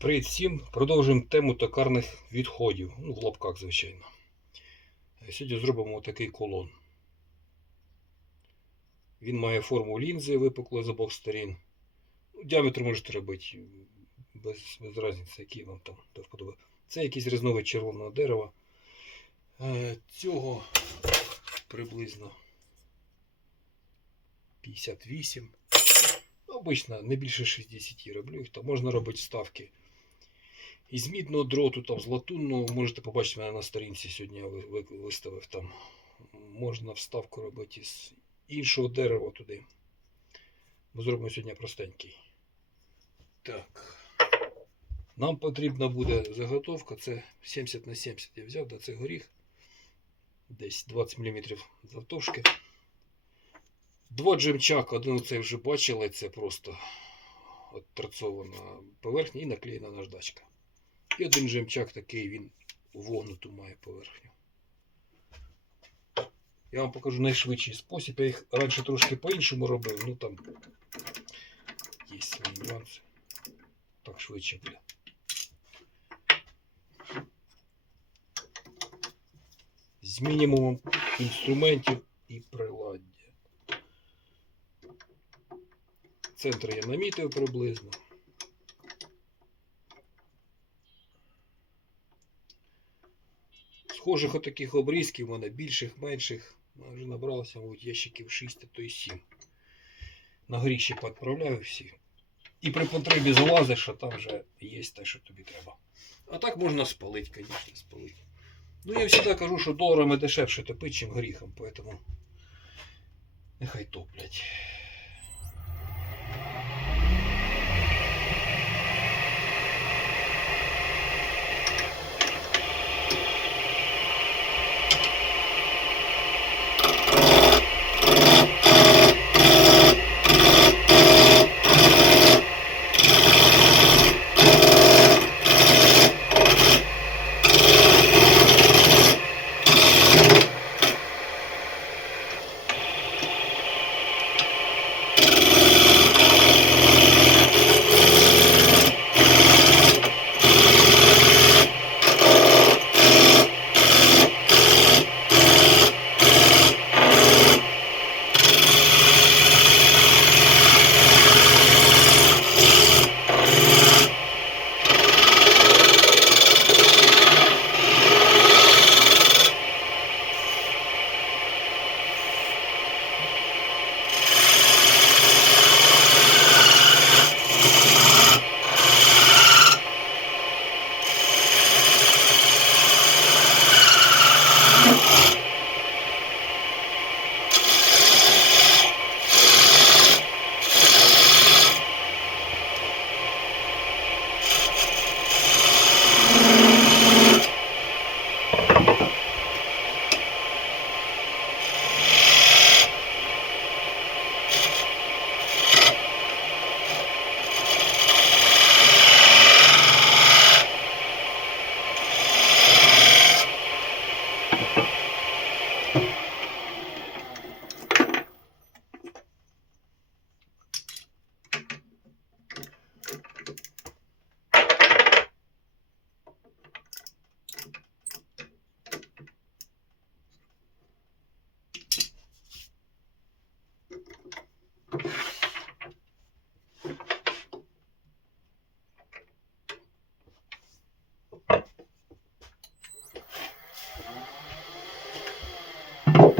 Привіт всім! Продовжуємо тему токарних відходів. Ну, в лапках, звичайно. Е, Сьогодні зробимо такий колон. Він має форму лінзи, випуклої з обох сторін. Ну, діаметр можете робити без, без різниці, який вам там до вподоби. Це якийсь різновид червоного дерева. Е, Цього приблизно 58. Обично не більше 60 роблю їх, то можна робити вставки із мідного дроту, там, з латунного. Можете побачити мене на сторінці сьогодні я ви- ви- виставив там. Можна вставку робити з іншого дерева туди. Ми зробимо сьогодні простенький. Так. Нам потрібна буде заготовка. Це 70 на 70 я взяв, да, це горіх. Десь 20 мм завтовшки. Два джемчака, один оцей вже бачили, це просто отторцована поверхня і наклеєна наждачка. І один джемчак такий, він вогнуту має поверхню. Я вам покажу найшвидший спосіб. Я їх раніше трошки по-іншому робив, ну там є свої нюанси. Так швидше буде. З мінімумом інструментів і приладдя. Центр я намітив приблизно. Схожих отаких обрізків у мене більших, менших. Вже набралося, мабуть, ящиків 6, а то й 7. На горіще підправляю всі. І при потребі залазиш, а там вже є те, що тобі треба. А так можна спалити, звісно, спалити. Ну, я завжди кажу, що доларами дешевше топить, чим горіхом, поэтому нехай топлять.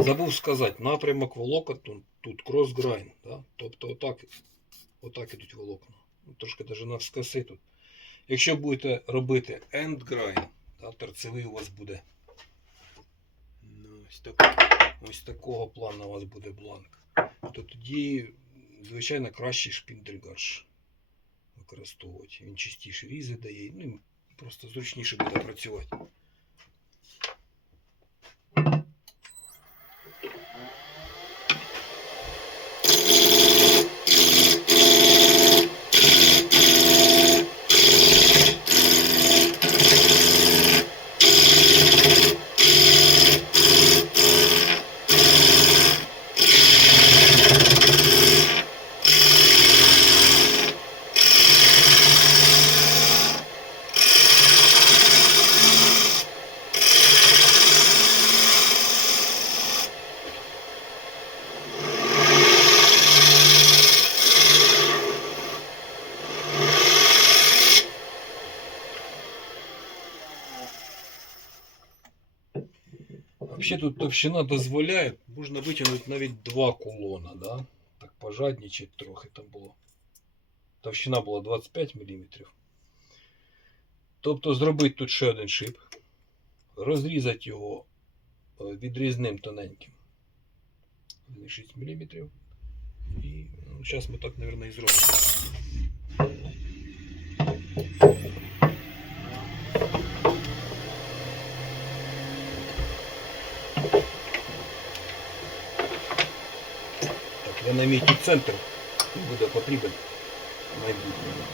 Забув сказати, напрямок волокон тут, тут кросграйн. Да? Тобто отак, отак ідуть волокна. Ну, Трошки навіть навскоси тут. Якщо будете робити endgrind, да, торцевий у вас буде. Ну, ось, так, ось такого плану у вас буде бланк. То тоді, звичайно, краще шпіндригаш використовувати. Він чистіше різи дає, ну просто зручніше буде працювати. Взагалі тут товщина дозволяє, можна витягнути навіть два кулона, да? Так пожадничать трохи там було. Товщина була 25 мм. Тобто зробити тут ще один шип, розрізати його е, відрізним тоненьким. 6 мм. І ну, зараз ми так, мабуть, і зробимо. Так, ви наміть центр, і буде потрібен майбутньому.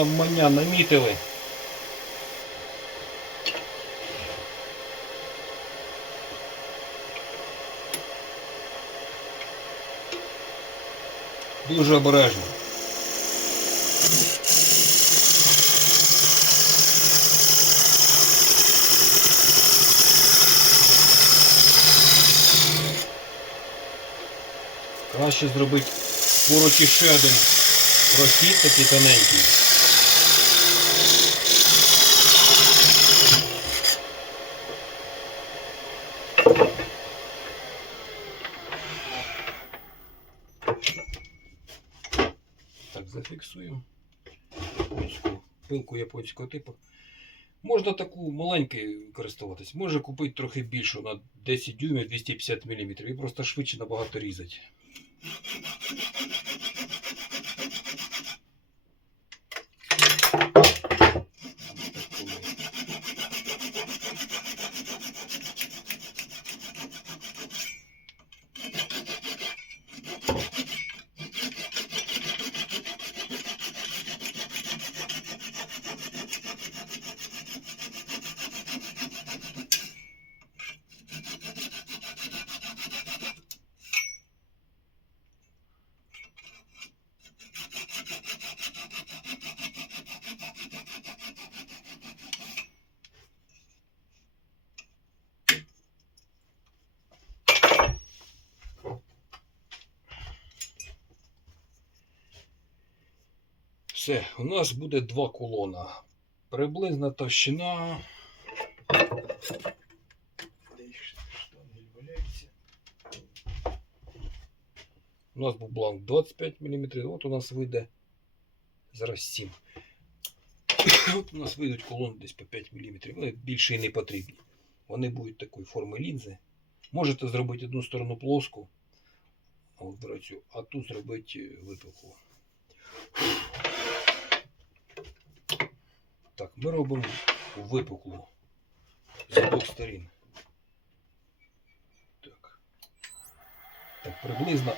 Навмання намітили. Дуже обережно. Краще зробити поруч іще один прохід такий тоненький. Японського типу. Можна таку маленьку користуватись. Може купити трохи більшу на 10 дюймів 250 мм і просто швидше набагато різати. Все, у нас буде два кулона. Приблизна товщина. У нас був бланк 25 мм, от у нас вийде зараз 7. От у нас вийдуть колони десь по 5 мм. Вони більше і не потрібні. Вони будуть такої форми лінзи. Можете зробити одну сторону плоску, а от а ту зробити випуклу. Так, ми робимо випуклу з обох сторін. Так, так приблизно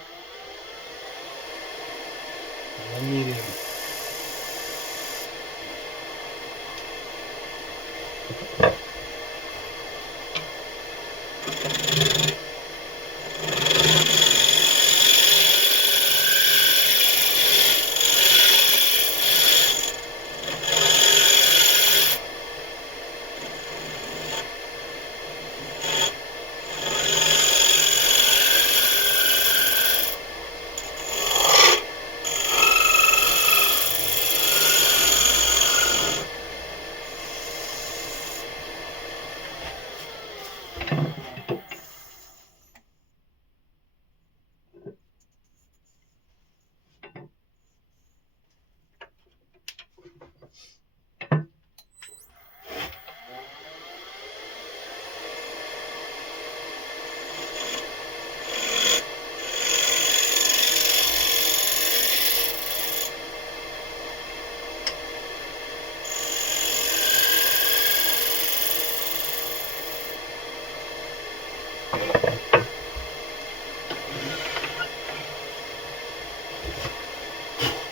намірюємо.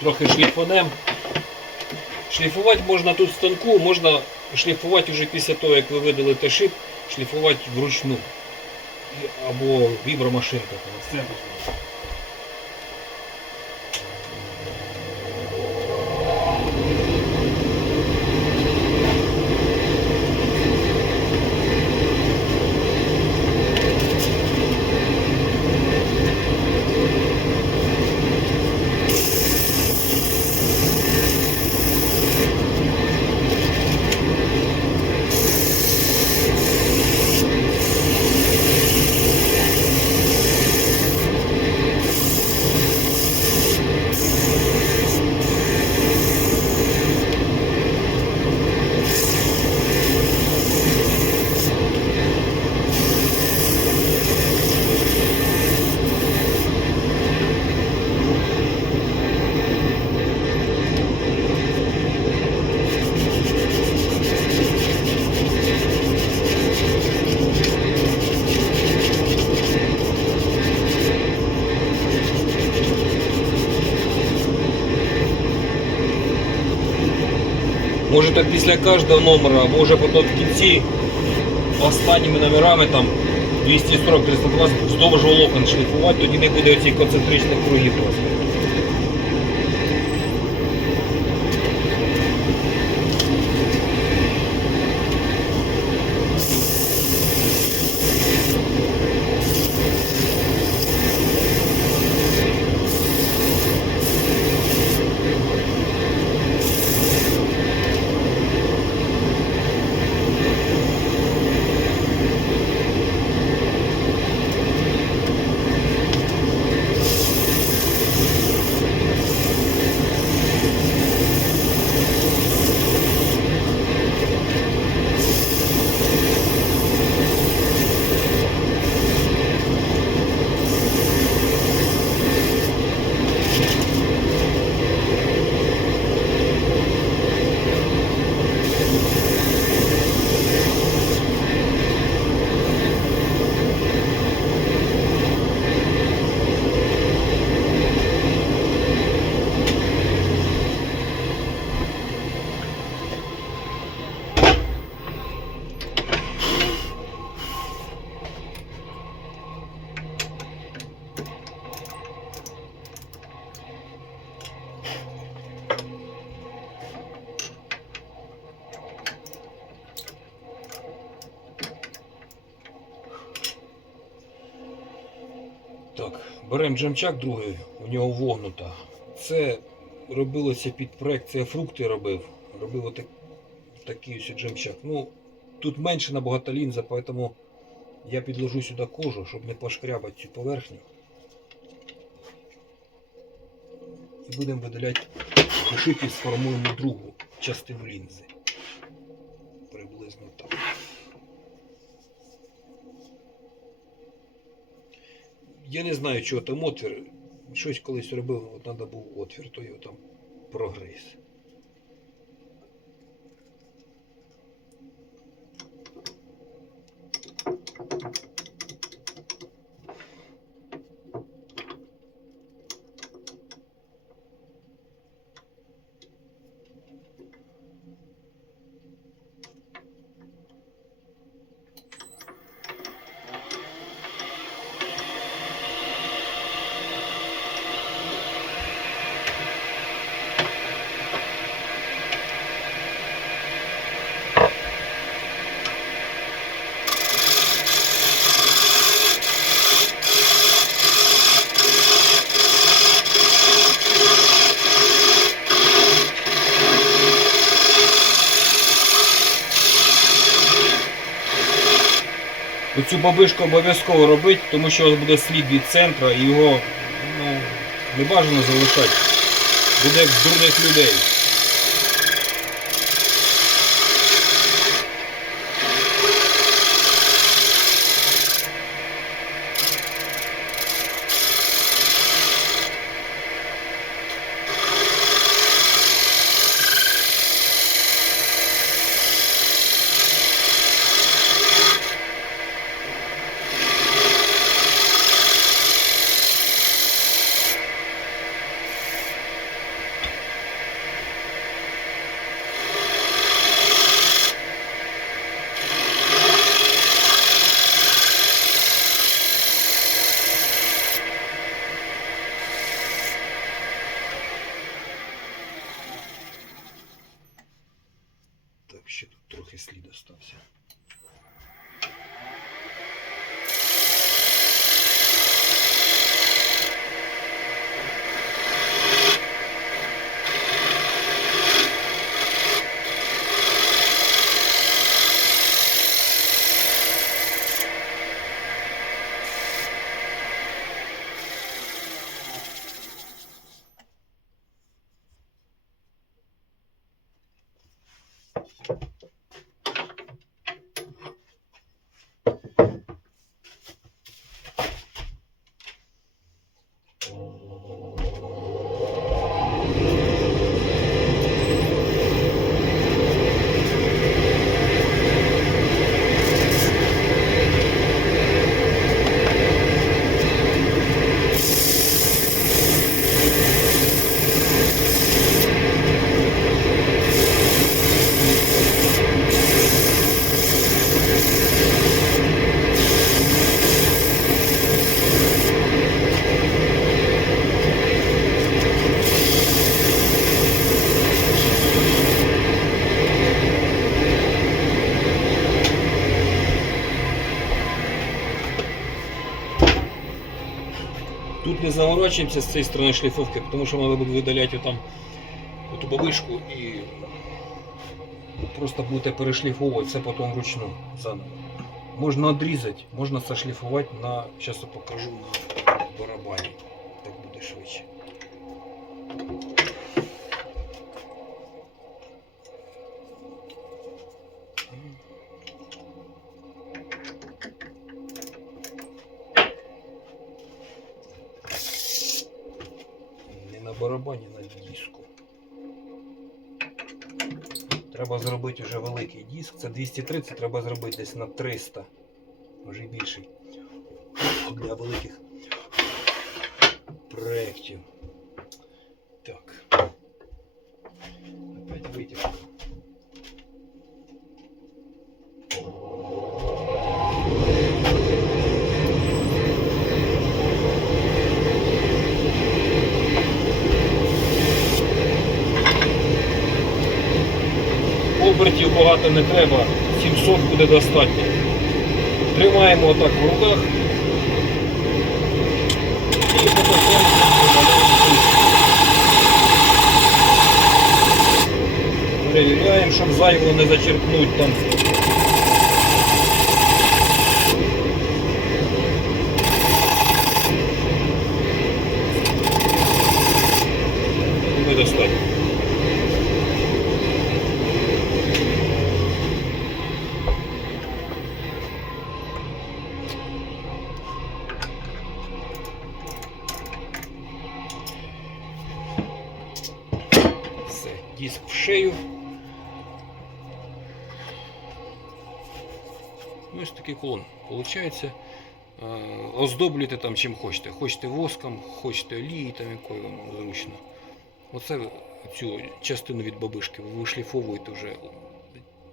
Трохи шліфонем. Шліфувати можна тут станку, можна шліфувати вже після того, як ви видалите шип, шліфувати вручну. Або вібромашинка. це можна. Може так після кожного номера, або вже потім в кінці останніми номерами там 240 320 вздовж волокон шліфувати, тоді не буде оцих концентричних кругів просто. Так, беремо джемчак другий, у нього вогнута. Це робилося під проект, це я фрукти робив. Робив отак, такий ось джемчак. Ну, тут менше набагато лінза, тому я підложу сюди кожу, щоб не пошкрябати цю поверхню. І будемо видаляти кушики, сформуємо другу частину лінзи. Приблизно Я не знаю, чого там отвір. Щось колись робив, от треба був отвір, то його там прогриз. Оцю бабишку обов'язково робити, тому що у вас буде слід від центра і його ну, не бажано залишати. Буде як з дурних людей. ще тут трохи слід остався. Не заворачуємося з цієї сторони шліфовки, тому що треба буде видаляти там оту бабишку і просто будете перешліфовувати все потім вручну заново. Можна відрізати, можна зашліфувати на, я покажу на барабані. Так буде швидше. Не на барабані, на диску. Треба зробити вже великий диск. Це 230, треба зробити десь на 300. Може і більший. Для великих проєктів. Обертів багато не треба, 700 буде достатньо. Тримаємо отак в руках. І потихеньку Перевіряємо, щоб зайво не зачерпнуть там. Буде достатньо. Все, диск в шею. Ну, ось такий колон. Получається, е, оздоблюйте там чим хочете. Хочете воском, хочете олії, там якою вам зручно. Оце цю частину від бабишки ви вишліфовуєте вже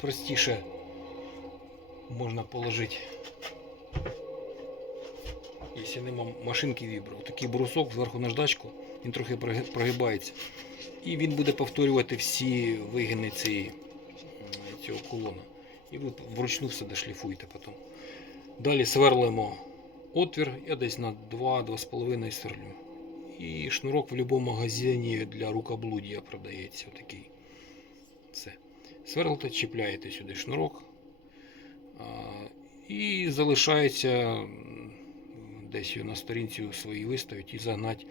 простіше можна положити. Якщо нема машинки вібро, такий брусок зверху наждачку, він трохи прогибається. І він буде повторювати всі вигини цієї, цього колона. І ви вручну все дошліфуєте потім. Далі сверлимо отвір, я десь на 2-2,5 сверлю. І шнурок в будь-якому магазині для рукоблуддя продається такий. Все. Сверлите, чіпляєте сюди шнурок. І залишається десь на сторінці своїй виставити і загнати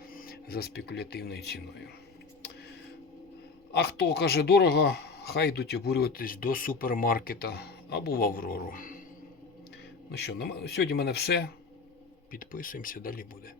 за спекулятивною ціною. А хто каже дорого, хай йдуть обурюватись до супермаркета або в Аврору. Ну що, сьогодні в мене все. Підписуємося, далі буде.